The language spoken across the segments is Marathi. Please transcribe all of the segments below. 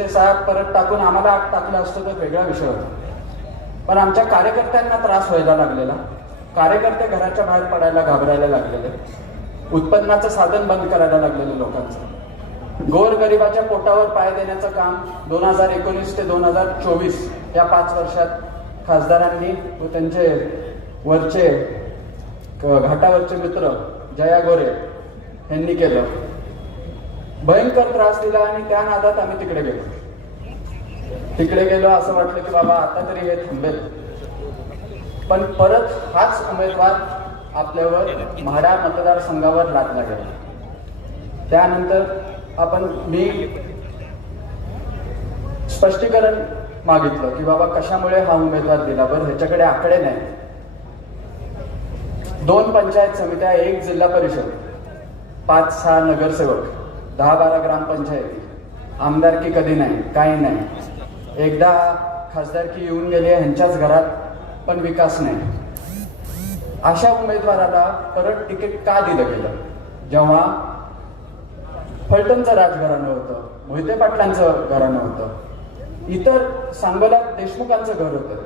विषय साहेब परत टाकून आम्हाला आत टाकला असतो तर वेगळा विषय होता. पण आमच्या कार्यकर्त्यांना त्रास व्हायला लागलेला. कार्यकर्ते घराच्या बाहेर पडायला घाबरायला लागलेले. उत्पन्नाचं साधन बंद करायला लागलेलं लोकांचं. गोरगरिबाच्या पोटावर पाय देण्याचं काम दोन हजार एकोणीस ते दोन हजार चोवीस या पाच वर्षात खासदारांनी व त्यांचे वरचे घाटावरचे मित्र जया गोरे यांनी केलं. भयंकर त्रास दिला आणि त्या नादात आम्ही तिकडे गेलो. तिकडे गेलो असं वाटलं की बाबा आता तरी हे थांबेल. पण परत हाच उमेदवार आपल्यावर म्हाडा मतदारसंघावर लादला गेला. त्यानंतर आपण मी स्पष्टीकरण मागितलं की बाबा कशामुळे हा उमेदवार दिला बरं? ह्याच्याकडे आकडे नाही. दोन पंचायत समित्या एक जिल्हा परिषद पाच सहा नगरसेवक. दहा बारा ग्रामपंचायती आमदारकी कधी नाही काही नाही. एकदा खासदारकी येऊन गेली ह्यांच्याच घरात पण विकास नाही. अशा उमेदवाराला परत तिकीट का दिलं गेलं? जेव्हा फलटणचं राजघराणं होतं मोहिते पाटलांचं घराणं होतं इतर सांगोला देशमुखांचं घर होतं.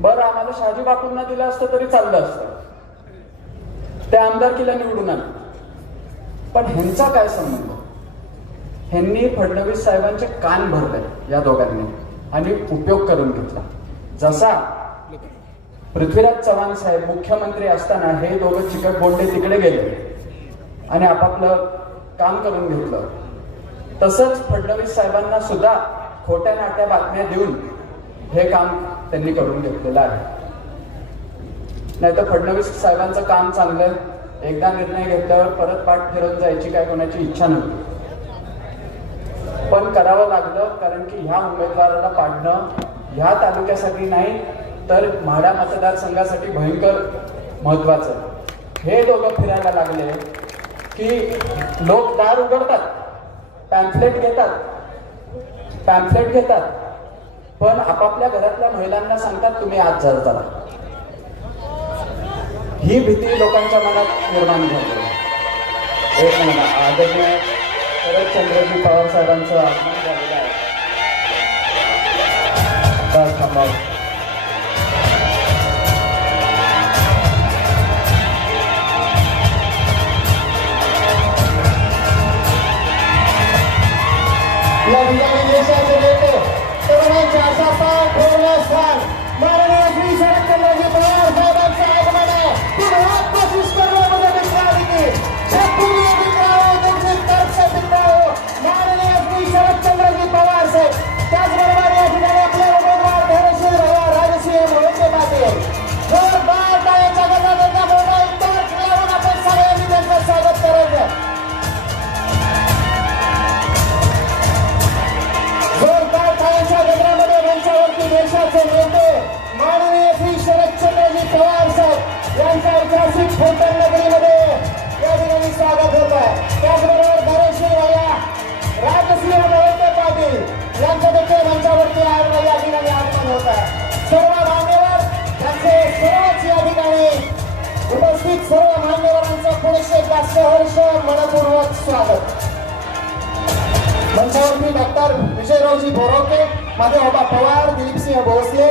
बरं आम्हाला शहाजी बापूंना दिलं असतं तरी चाललं असतं. ते आमदारकीला निवडून आले. पण ह्यांचा काय संबंध? ह्यांनी फडणवीस साहेबांचे कान भरले या दोघांनी आणि उपयोग करून घेतला. जसा पृथ्वीराज चव्हाण साहेब मुख्यमंत्री असताना हे दोघं चिकट बोंडे तिकडे गेले आणि आपापलं काम करून घेतलं. तसंच फडणवीस साहेबांना सुद्धा खोट्या नाट्या बातम्या देऊन हे काम त्यांनी करून घेतलेलं आहे. नाही तर फडणवीस साहेबांचं काम चांगलं एकदा निर्णय घेतल्यावर परत पाठ फिरत जायची काय कोणाची इच्छा नव्हती. पण करावं लागलं कारण की ह्या उमेदवाराला पाडणं ह्या तालुक्यासाठी नाही तर म्हाडा मतदारसंघासाठी भयंकर महत्वाचं. हे दोघं फिरायला लागले की लोक दार उघडतात पॅम्फलेट घेतात पॅम्फलेट घेतात. पण आपापल्या घरातल्या महिलांना सांगतात तुम्ही आज जर जरा. ही भीती लोकांच्या मनात निर्माण झाली. एक महिना आदरणीय शरदचंद्रजी पवार साहेबांचं आगमन झालेलं आहे बस थांबा. या ठिकाणी उपस्थित सर्व मान्यवरांचं पुरेसे जास्त हर्ष मनपूर्वक स्वागत. मंचावरती डॉक्टर विजयरावजी बोरवके माधवबा पवार दिलीपसिंह भोसले.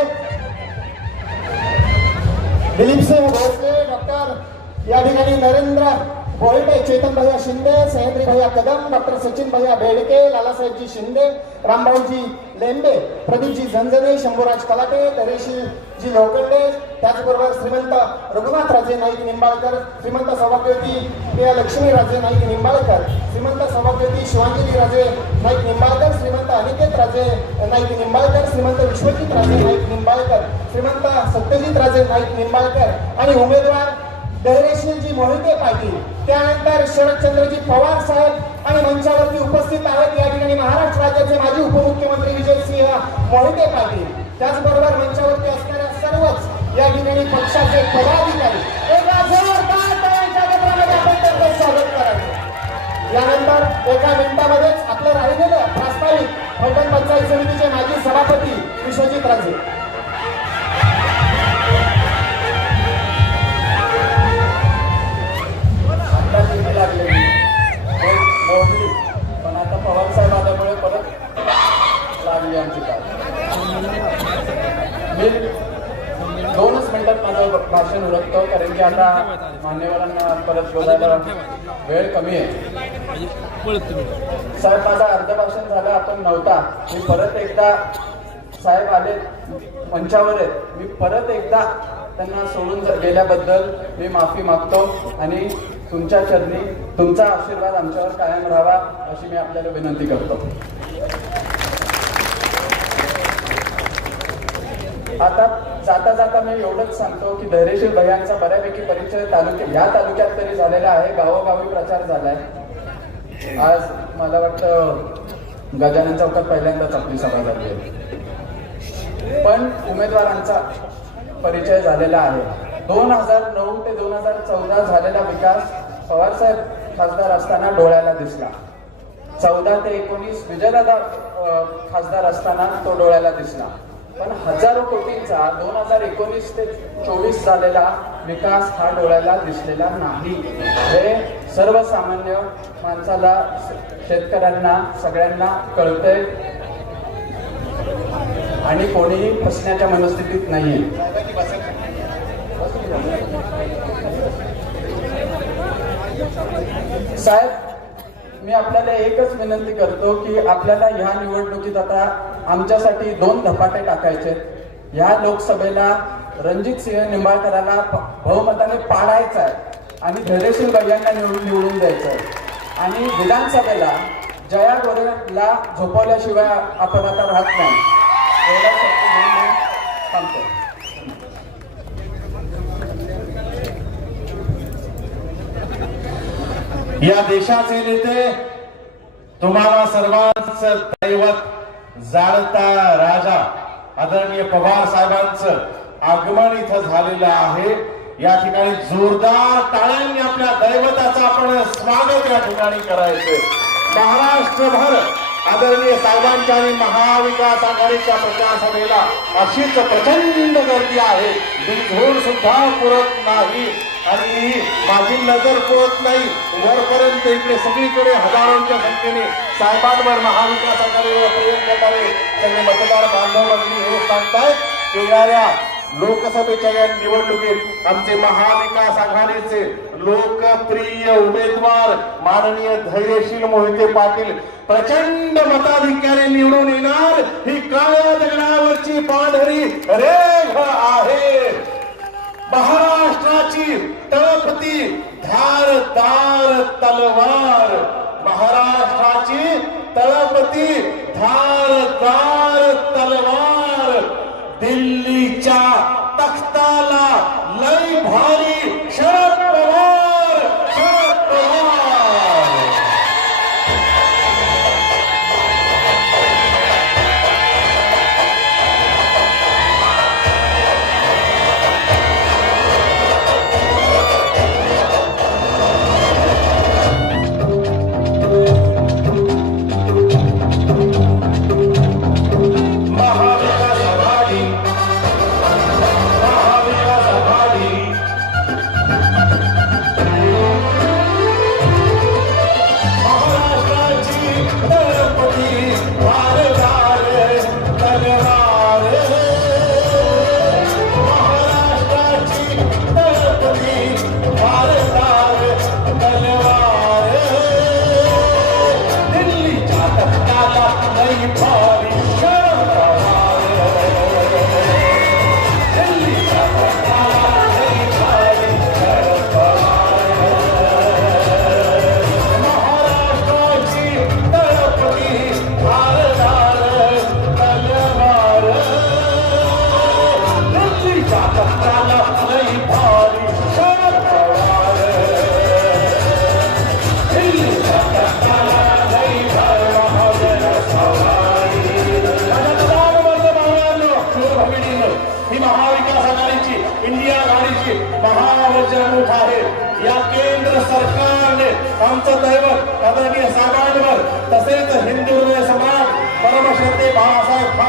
दिलीपसिंह भोसले डॉक्टर या ठिकाणी नरेंद्र बोलटे चेतन भैया शिंदे सह्याद्री भैया कदम डॉक्टर सचिन भैया बेडके लालासाहेबजी शिंदे रामभाऊजी लेंबे प्रदीपजी झंझने शंभूराज कलाटे दरेशीजी लोखंडे त्याचबरोबर श्रीमंत रघुनाथ राजे नाईक निंबाळकर श्रीमंत सौभाग्यवती प्रिया लक्ष्मी राजे नाईक निंबाळकर श्रीमंत सौभाग्यवती शिवांजली राजे नाईक निंबाळकर श्रीमंत अनिकेत राजे नाईक निंबाळकर श्रीमंत विश्वजित राजे नाईक निंबाळकर श्रीमंत सत्यजित राजे नाईक निंबाळकर आणि उमेदवार धैर्यशीलजी मोहिते पाटील. त्यानंतर शरदचंद्रजी पवार साहेब आणि मंचावरती उपस्थित आहेत. या ठिकाणी महाराष्ट्र राज्याचे माजी उपमुख्यमंत्री विजय सिंह मोहिते पाटील. त्याचबरोबर मंचावरती असणाऱ्या सर्वच या ठिकाणी पक्षाचे पदाधिकारी स्वागत करावे यानंतर एका मिनिटामध्येच आपलं राहिलेलं प्रास्ताविक फलटण पंचायत समितीचे माजी सभापती विश्वजित राजे. पण आता पवार आल्यामुळे परत लागली मिनिटात माझं भाषण उरकतो कारण की आता मान्यवरांना परत बोलायला वेळ कमी आहे. साहेब माझं अर्ध भाषण झालं आपण नव्हता. मी परत एकदा साहेब आले मंचावर आहेत. मी परत एकदा त्यांना सोडून गेल्याबद्दल मी माफी मागतो आणि तुमच्या चरणी तुमचा आशीर्वाद आमच्यावर कायम राहावा अशी मी आपल्याला विनंती करतो. आता जाता जाता मी एवढंच सांगतो की धैर्यशील भयांचा बऱ्यापैकी परिचय तालुक्यात या तालुक्यात तरी झालेला आहे. गावोगावी प्रचार झालाय. आज मला वाटतं गजानन चौकात पहिल्यांदाच आपली सभा झाली आहे. पण उमेदवारांचा परिचय झालेला आहे. दोन हजार नऊ ते दोन हजार चौदा झालेला विकास पवारसाहेब खासदार असताना डोळ्याला दिसला. चौदा ते एकोणीस विजयदादा खासदार असताना तो डोळ्याला दिसला. पण हजारो कोटींचा दोन हजार एकोणीस ते चोवीस झालेला विकास हा डोळ्याला दिसलेला नाही. हे सर्वसामान्य माणसाला शेतकऱ्यांना सगळ्यांना कळतंय. आणि कोणीही फसण्याच्या मनस्थितीत नाहीये. साहेब मी आपल्याला एकच विनंती करतो की आपल्याला ह्या निवडणुकीत आता आमच्यासाठी दोन धपाटे टाकायचे. ह्या लोकसभेला रणजित सिंह निंबाळकराला बहुमताने पाडायचं आहे आणि धैर्यशील भैयांना निवडून निवडून द्यायचं आहे आणि विधानसभेला जया गोरेला झोपवल्याशिवाय आपण आता राहत नाही. थांबतो. या देशाचे नेते तुम्हाला सर्वांचं दैवत जाणता राजा आदरणीय पवार साहेबांचं आगमन इथं झालेलं आहे. या ठिकाणी जोरदार टाळ्यांनी आपल्या दैवताचं आपण स्वागत या ठिकाणी करायचं महाराष्ट्रभर आदरणीय साहेबांच्या आणि महाविकास आघाडीच्या प्रचार सभेला अशीच प्रचंड गर्दी आहे. बिलझोड सुद्धा पुरत नाही. आणि माझी नजर पोहत नाही. वरपर्यंत इकडे सगळीकडे हजारोंच्या संख्येने साहेबांवर महाविकास आघाडीवर प्रेम करणारे सगळे मतदार बांधव हे सांगतायत येणाऱ्या लोकसभेच्या या निवडणुकीत आमचे महाविकास आघाडीचे लोकप्रिय उमेदवार माननीय धैर्यशील मोहिते पाटील प्रचंड मताधिक्याने निवडून येणार. ही काळ्या दगडावरची पांढरी रेघ आहे. महा तळपती धारदार तलवार. महाराष्ट्राची तळपती धारदार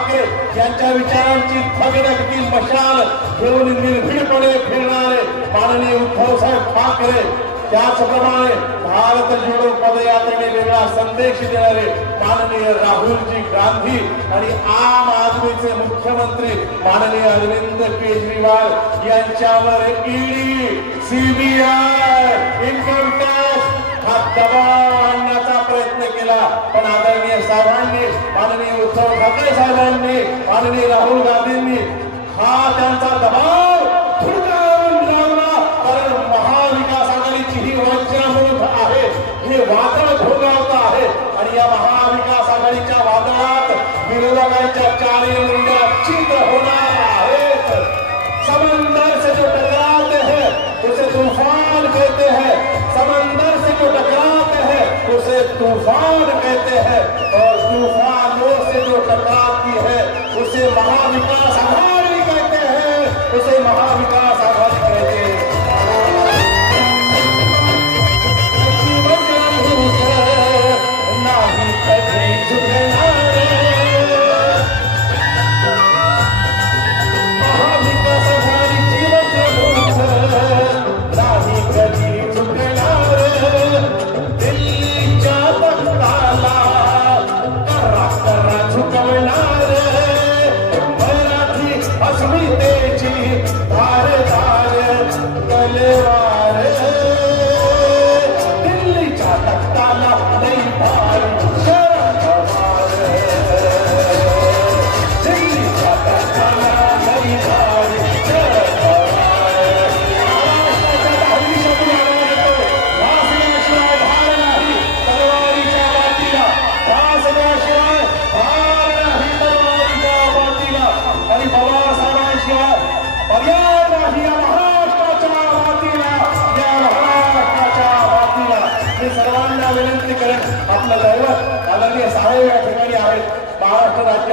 ठाकरे यांच्या विचारांची थगडकती मशाल घेऊन निर्भीडपणे फिरणारे माननीय उद्धवसाहेब ठाकरे. त्याचप्रमाणे भारत जोडो पदयात्रेने वेगळा संदेश देणारे माननीय राहुलजी गांधी आणि आम आदमीचे मुख्यमंत्री माननीय अरविंद केजरीवाल यांच्यावर ईडी सीबीआय साहेबांनी माननीय राहुल गांधींनी हा त्यांचा दबाव महाविकास आघाडीची ही वज्रमूठ आहे. हे वादळ आणि या महाविकास आघाडीच्या वादळात विरोधकांच्या चारी मुंड्या समंदर से जो टकराते हैं, उसे तूफ़ान कहते हैं. समंदर से जो टकराते हैं, उसे तूफ़ान कहते हैं. और सरकार की है उसे महाविकास आघाड़ी कहते हैं उसे महाविकास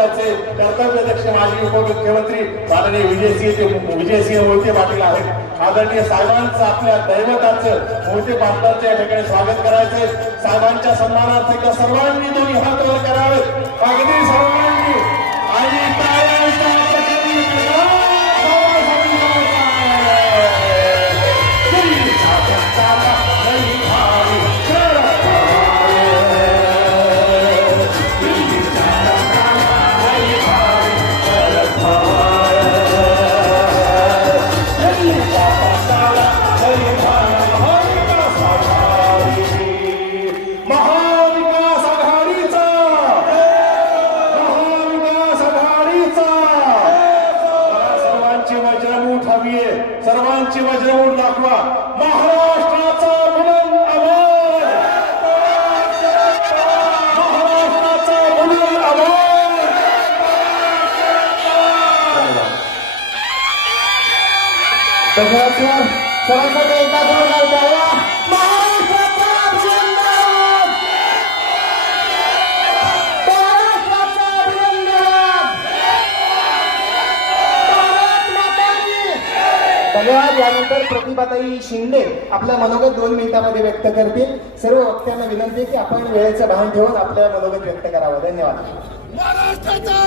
राज्याचे कर्तव्यदक्ष माजी उपमुख्यमंत्री माननीय विजयसिंह विजयसिंह मोहिते पाटील आहेत. आदरणीय साहेबांचं आपल्या दैवताचं मोहिते पाटलांचं या ठिकाणी स्वागत करायचे साहेबांच्या सन्मानार्थ एकदा सर्वांनी दोन्ही हात वर करावेत. अगदी सर्वांनी. धन्यवाद. यानंतर प्रतिभाताई शिंदे आपल्या मनोगत दोन मिनिटांमध्ये व्यक्त करतील. सर्व वक्त्यांना विनंती आहे की आपण वेळेचं भान ठेवून आपल्या मनोगत व्यक्त करावं. धन्यवाद. महाराष्ट्राचा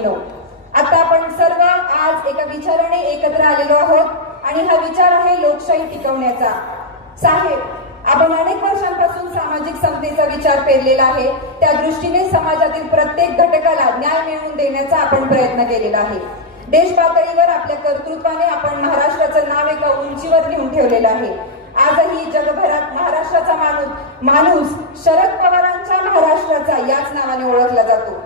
महिला आता आपण सर्व आज एका विचाराने एकत्र आलेलो आहोत आणि हा विचार आहे लोकशाही टिकवण्याचा. साहेब आपण अनेक वर्षांपासून सामाजिक समतेचा विचार पेरलेला आहे. त्या दृष्टीने समाजातील प्रत्येक घटकाला न्याय मिळवून देण्याचा आपण प्रयत्न केलेला आहे. देश पातळीवर आपल्या कर्तृत्वाने आपण महाराष्ट्राचं नाव एका उंचीवर घेऊन ठेवलेलं आहे. आजही जगभरात महाराष्ट्राचा माणूस माणूस शरद पवारांच्या महाराष्ट्राचा याच नावाने ओळखला जातो.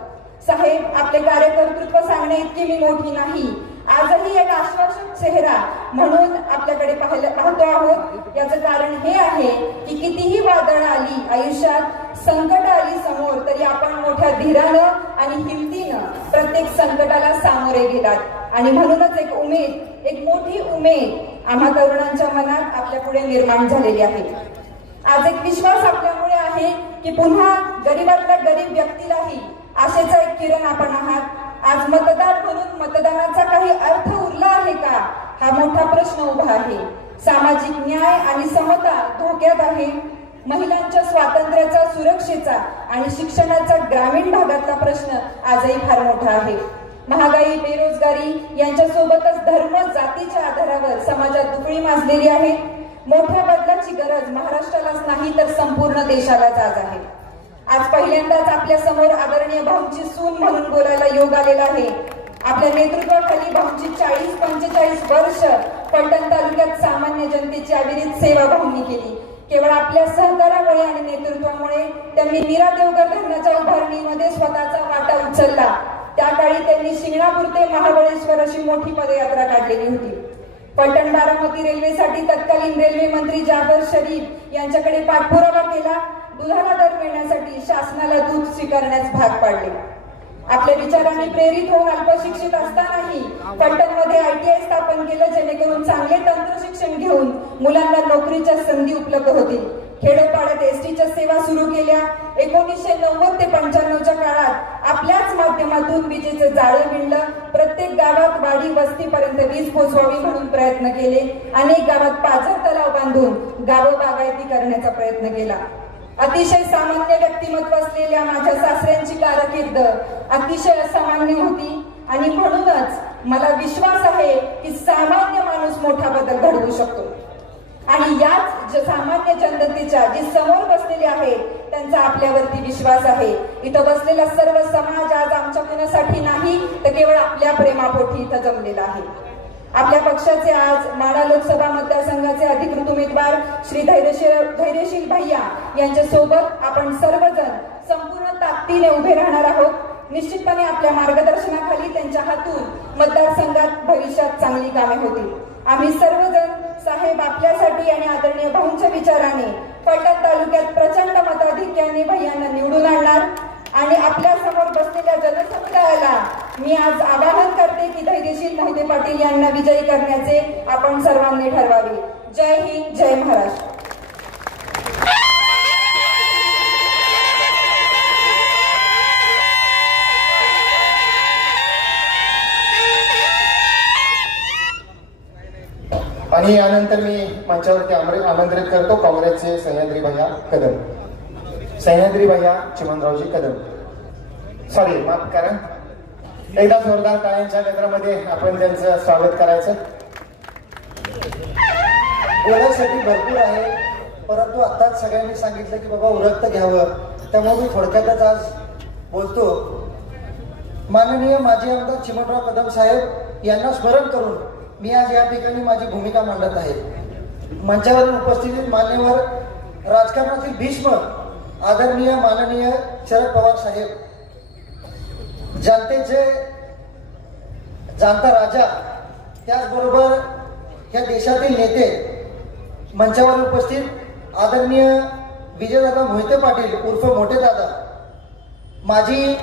साहेब आपले कार्यकर्तृत्व सांगणे इतकी मी मोठी नाही. आजही एक आश्वासक चेहरा म्हणून आपल्याकडे पाहिलं पाहतो आहोत. याचं कारण हे आहे की कितीही वादळ आली आयुष्यात संकट आली समोर तरी आपण मोठ्या धीरानं आणि हिमतीनं प्रत्येक संकटाला सामोरे गेलात. आणि म्हणूनच एक उमेद एक मोठी उमेद आम्हा तरुणांच्या मनात आपल्या पुढे निर्माण झालेली आहे. आज एक विश्वास आपल्यामुळे आहे की पुन्हा गरीबातल्या गरीब व्यक्तीलाही आशेचा एक किरण आपण आहात. आज मतदार म्हणून मतदानाचा काही अर्थ उरला आहे का? हा मोठा प्रश्न उभा आहे. सामाजिक न्याय आणि समता धोक्यात आहे. महिलांच्या स्वातंत्र्याचा सुरक्षेचा आणि शिक्षणाचा ग्रामीण भागातला प्रश्न आजही फार मोठा आहे. महागाई बेरोजगारी यांच्यासोबतच धर्म जातीच्या आधारावर समाजात दुबळी माजलेली आहे. मोठ्या बदलाची गरज महाराष्ट्रालाच नाही तर संपूर्ण देशालाच आज आहे. आज पहिल्यांदाच आपल्यासमोर आदरणीय भाऊंची सून म्हणून बोलायला योग आलेला आहे. आपल्या नेतृत्वाखाली भाऊंची चाळीस पंचेचाळीस वर्ष पलटण तालुक्यात सामान्य जनतेची अविरित सेवा भाऊंनी केली. केवळ आपल्या सहकार्यामुळे आणि नेतृत्वामुळे त्यांनी मीरा देवकर धरणाच्या उभारणीमध्ये स्वतःचा वाटा उचलला. त्या काळी त्यांनी शिंगणापूर ते महाबळेश्वर अशी मोठी पदयात्रा काढलेली होती. पलटण बारामती रेल्वेसाठी तत्कालीन रेल्वे मंत्री जाफर शरीफ यांच्याकडे पाठपुरावा केला. दुधाला दर मिळण्यासाठी शासनाला दूध स्वीकारण्यास भाग पाडले. आपल्या विचारांनी प्रेरित होऊन अल्पशिक्षित असतानाही पलटणमध्ये आयटीआय स्थापन केलं जेणेकरून चांगले तंत्र शिक्षण घेऊन मुलांना नोकरीच्या संधी उपलब्ध होतील. खेडोपाड्यात एसटीच्या सेवा सुरू केल्या. एकोणीसशे नव्वद ते पंच्याण्णवच्या काळात आपल्याच माध्यमातून विजेचं जाळे विणलं प्रत्येक गावात वाडी वस्तीपर्यंत वीज पोचवावी म्हणून प्रयत्न केले. अनेक गावात पाझर तलाव बांधून गावं बागायती करण्याचा प्रयत्न केला. अतिशय सामान्य व्यक्तिमत्व असलेल्या माझ्या सासऱ्यांची कारकीर्द अतिशय असामान्य होती. आणि म्हणूनच मला विश्वास आहे की सामान्य माणूस मोठा बदल घडवू शकतो. आणि याच सामान्य जनतेच्या जी समोर बसलेली आहे त्यांचा आपल्यावरती विश्वास आहे. इथं बसलेला सर्व समाज आज आमच्या कुणासाठी नाही तर केवळ आपल्या प्रेमापोटी इथं जमलेला आहे. आपल्या पक्षाचे आज माडा लोकसभा मतदारसंघाचे अधिकृत उमेदवार श्री धैर्यशील धैर्यशील भैया यांच्यासोबत आपण सर्वजण संपूर्ण ताकदीने उभे राहणार आहोत. निश्चितपणे आपल्या मार्गदर्शनाखाली त्यांच्या हातून मतदारसंघात भविष्यात चांगली कामे होतील. आम्ही सर्वजण साहेब आपल्यासाठी आणि आदरणीय भाऊंच्या विचाराने फलटण तालुक्यात प्रचंड मताधिक्याने भैयांना निवडून आणणार आणि आपल्यासमोर बसलेल्या जनसमुदायाला मी आज आवाहन करते की धैर्यशील मोहिते पाटील यांना विजयी करण्याचे आपण सर्वांनी ठरवावे. जय हिंद जय महाराष्ट्र. आणि यानंतर मी मंचावरती आमंत्रित करतो काँग्रेसचे सह्याद्री भैया कदम. सह्याद्री भैया चिमनरावजी कदम. सॉरी माफ करा. एकदा जोरदार टाळ्यांच्या केंद्रामध्ये आपण त्यांचं स्वागत करायचं. बोलायसाठी भरपूर आहे परंतु आत्ताच सगळ्यांनी सांगितलं की बाबा उरक्त घ्यावं. त्यामुळे मी थोडक्यातच आज बोलतो. माननीय माजी आमदार चिमणराव कदम साहेब यांना स्मरण करून मी आज या ठिकाणी माझी भूमिका मांडत आहे. मंचावरून उपस्थितीत मान्यवर राजकारणातील भीष्म आदरणीय माननीय शरद पवार साहेब जनतेचे जाणता राजा त्याचबरोबर या देशातील नेते मंचावर उपस्थित आदरणीय विजयदादा मोहिते पाटील उर्फ मोठे दादा माजी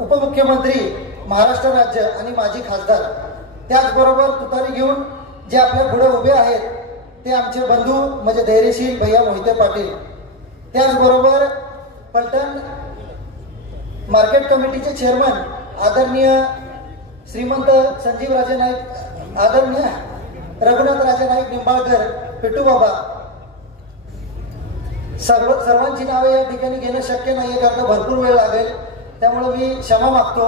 उपमुख्यमंत्री महाराष्ट्र राज्य आणि माजी खासदार त्याचबरोबर तुतारी घेऊन जे आपल्या पुढे उभे आहेत ते आमचे बंधू म्हणजे धैर्यशील भैया मोहिते पाटील त्याचबरोबर पलटण मार्केट कमिटीचे चेअरमन आदरणीय श्रीमंत संजीव राजे नाईक आदरणीय रघुनाथ राजे नाईक निंबाळकर पिट्टू बाबा. सर्व सर्वांची नावे या ठिकाणी घेणं शक्य नाही आहे कारण भरपूर वेळ लागेल. त्यामुळे मी क्षमा मागतो.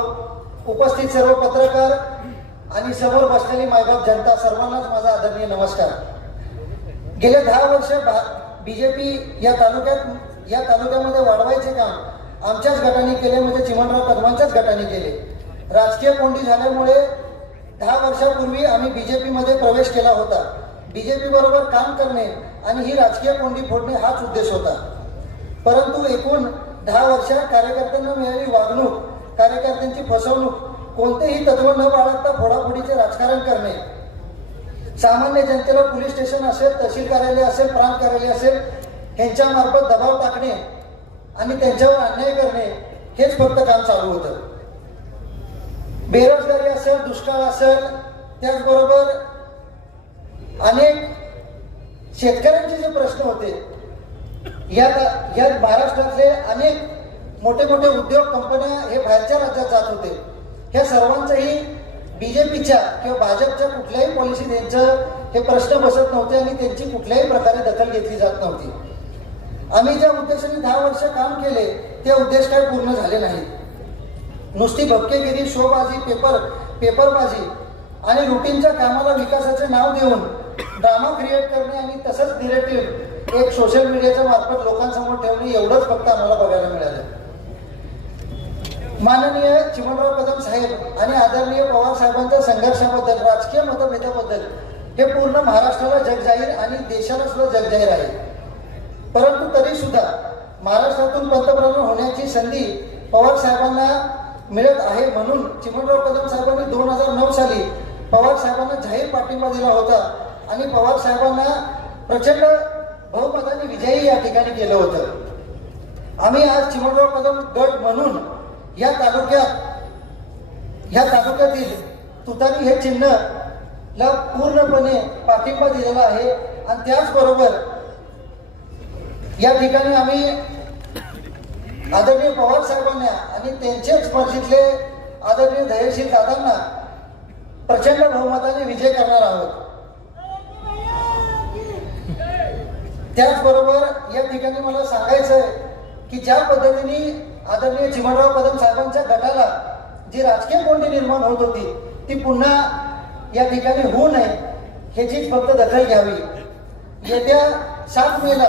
उपस्थित सर्व पत्रकार आणि समोर बसलेली मायबाप जनता सर्वांनाच माझा आदरणीय नमस्कार. गेल्या दहा वर्ष बी जे पी या तालुक्यात या तालुक्यामध्ये वाढवायचे काम आमच्याच गटाने केले म्हणजे चिमणराव कदमांच्याच गटाने केले. राजकीय कोंडी झाल्यामुळे दहा वर्षापूर्वी आम्ही बीजेपीमध्ये प्रवेश केला होता. बीजेपी बरोबर काम करणे आणि ही राजकीय कोंडी फोडणे हाच उद्देश होता. परंतु एकूण दहा वर्षात कार्यकर्त्यांना मिळाली वागणूक कार्यकर्त्यांची फसवणूक कोणतेही तत्व न बाळगता फोडाफोडीचे राजकारण करणे. सामान्य जनतेला पोलीस स्टेशन असेल तहसील कार्यालय असेल प्रांत कार्यालय असेल यांच्यामार्फत दबाव टाकणे आणि त्यांच्यावर अन्याय करणे हेच फक्त काम चालू होतं. बेरोजगारी असेल दुष्काळ असेल त्याचबरोबर अनेक शेतकऱ्यांचे जे प्रश्न होते या या महाराष्ट्रातले अनेक मोठे मोठे उद्योग कंपन्या हे बाहेरच्या राज्यात जात होते. ह्या सर्वांचंही बीजेपीच्या किंवा भाजपच्या कुठल्याही पॉलिसी त्यांचं हे प्रश्न बसत नव्हते आणि त्यांची कुठल्याही प्रकारे दखल घेतली जात नव्हती. आम्ही ज्या उद्देशाने दहा वर्ष काम केले ते उद्देश काही पूर्ण झाले नाही नुसती भपकेगिरी शोबाजी पेपर पेपरबाजी आणि रुटीनच्या कामाला विकासाचे नाव देऊन ड्रामा क्रिएट करणे आणि तसंच निरेटिव्ह एक सोशल मीडियाच्या मार्फत लोकांसमोर ठेवणे एवढंच फक्त आम्हाला बघायला मिळालं. माननीय चिमणराव कदम साहेब आणि आदरणीय पवार साहेबांच्या संघर्षाबद्दल राजकीय मतभेदाबद्दल हे पूर्ण महाराष्ट्राला जगजाहीर आणि देशाला सुद्धा जगजाहीर आहे. परंतु तरी सुद्धा महाराष्ट्रातून पंतप्रधान होण्याची संधी पवार साहेबांना मिळत आहे म्हणून चिमणराव कदम साहेबांनी दोन हजार नऊ साली पवार साहेबांना जाहीर पाठिंबा दिला होता आणि पवार साहेबांना प्रचंड बहुमताने विजयी या ठिकाणी केलं होतं. आम्ही आज चिमणराव कदम गट म्हणून या तालुक्यात या तालुक्यातील तुतारी हे चिन्ह ला पूर्णपणे पाठिंबा दिलेला आहे आणि त्याचबरोबर या ठिकाणी आम्ही आदरणीय पवार साहेबांना आणि त्यांच्याच मर्जीतले आदरणीय धैर्यशील दादांना प्रचंड बहुमताने विजय करणार आहोत. त्याचबरोबर या ठिकाणी मला सांगायचं आहे की ज्या पद्धतीने आदरणीय चिमणराव कदम साहेबांच्या गटाला जी राजकीय कोंडी निर्माण होत होती ती पुन्हा या ठिकाणी होऊ नये ह्याचीच फक्त दखल घ्यावी. येत्या सात मेला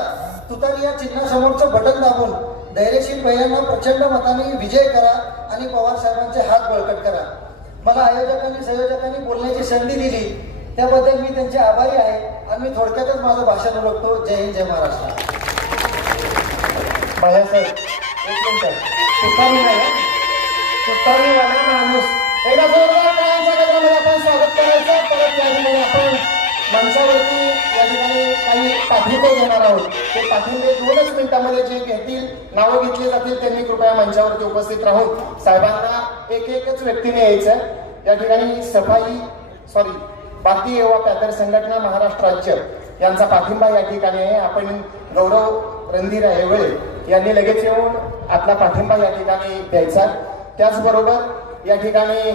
तुतारी या चिन्हासमोरचं बटन दाबून धैर्यशील पहिल्यांदा प्रचंड मताने विजय करा आणि पवार साहेबांचे हात बळकट करा. मला आयोजकांनी संयोजकांनी बोलण्याची संधी दिली. त्याबद्दल मी त्यांचे आभारी आहे आणि मी थोडक्यातच माझं भाषण ओळखतो जय हिंद जय महाराष्ट्र. भैया एक मिनिट. तुतारीवाला माणूस. एकदा जोरदार आपण स्वागत करायचं. परत या आपण मंचावरती या ठिकाणी काही पाठिंबे घेणार आहोत. ते पाठिंबे दोनच मिनिटांमध्ये जे घेतील नावं घेतली जातील त्यांनी कृपया मंचावरती उपस्थित राहून साहेबांना एक एकच व्यक्तीने यायचं या ठिकाणी सफाई सॉरी भारतीय युवा पॅथर संघटना महाराष्ट्र राज्य यांचा पाठिंबा या ठिकाणी आहे. आपण गौरव रणधीर हेवळे यांनी लगेच येऊन आपला पाठिंबा या ठिकाणी द्यायचा. त्याचबरोबर या ठिकाणी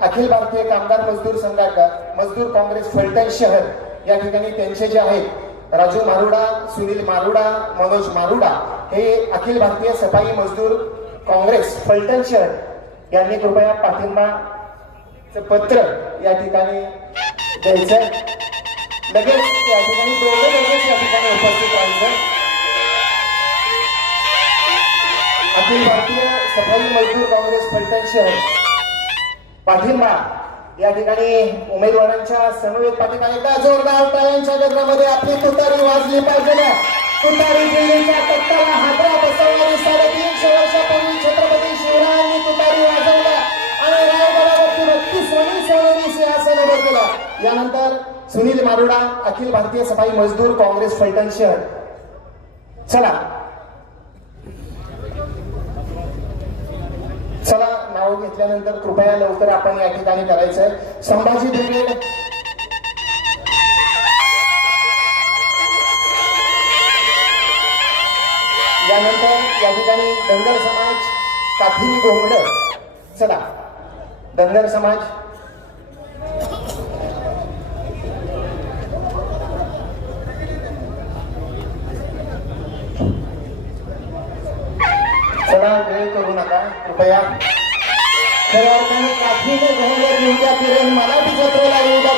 अखिल भारतीय कामगार मजदूर संघाचा मजदूर काँग्रेस फलटण शहर या ठिकाणी त्यांचे जे आहेत राजू मारुडा सुनील मारुडा मनोज मारुडा हे अखिल भारतीय सफाई मजदूर काँग्रेस फलटण शहर यांनी कृपया पाठिंबाचं पत्र या ठिकाणी द्यायचं लगेच या ठिकाणी दोघे लगेच या ठिकाणी उपस्थित राहायचं अखिल भारतीय सफाई मजदूर काँग्रेस फलटण शहर पाठिंबा. या ठिकाणी उमेदवारांच्या समवेत पाठिंबा एकदा जोरदार टाळ्यांच्या गजरामध्ये आपली तुतारी वाजली पाहिजे. ना तुतारी दिल्लीच्या तख्ताला हादरा बसवणारी साडेतीनशे वर्षापूर्वी छत्रपती शिवरायांनी तुतारी वाजवल्या आणि रायगडावरती बत्तीस सोनी सोनेरी सिंहासन उभं केलं यानंतर सुनील मारुडा अखिल भारतीय सफाई मजदूर काँग्रेस फलटण शहर. चला. चला नाव घेतल्यानंतर कृपया लवकर आपण या ठिकाणी करायचंय संभाजी ब्रिगेड यानंतर या ठिकाणी धनगर समाज काठिणी गोंगड. चला धनगर समाज. चला वेळ करू नका कृपया. खऱ्या अर्थाने काठीने भयंकर येऊ द्या किरण मराठी जत्रेला येऊ द्या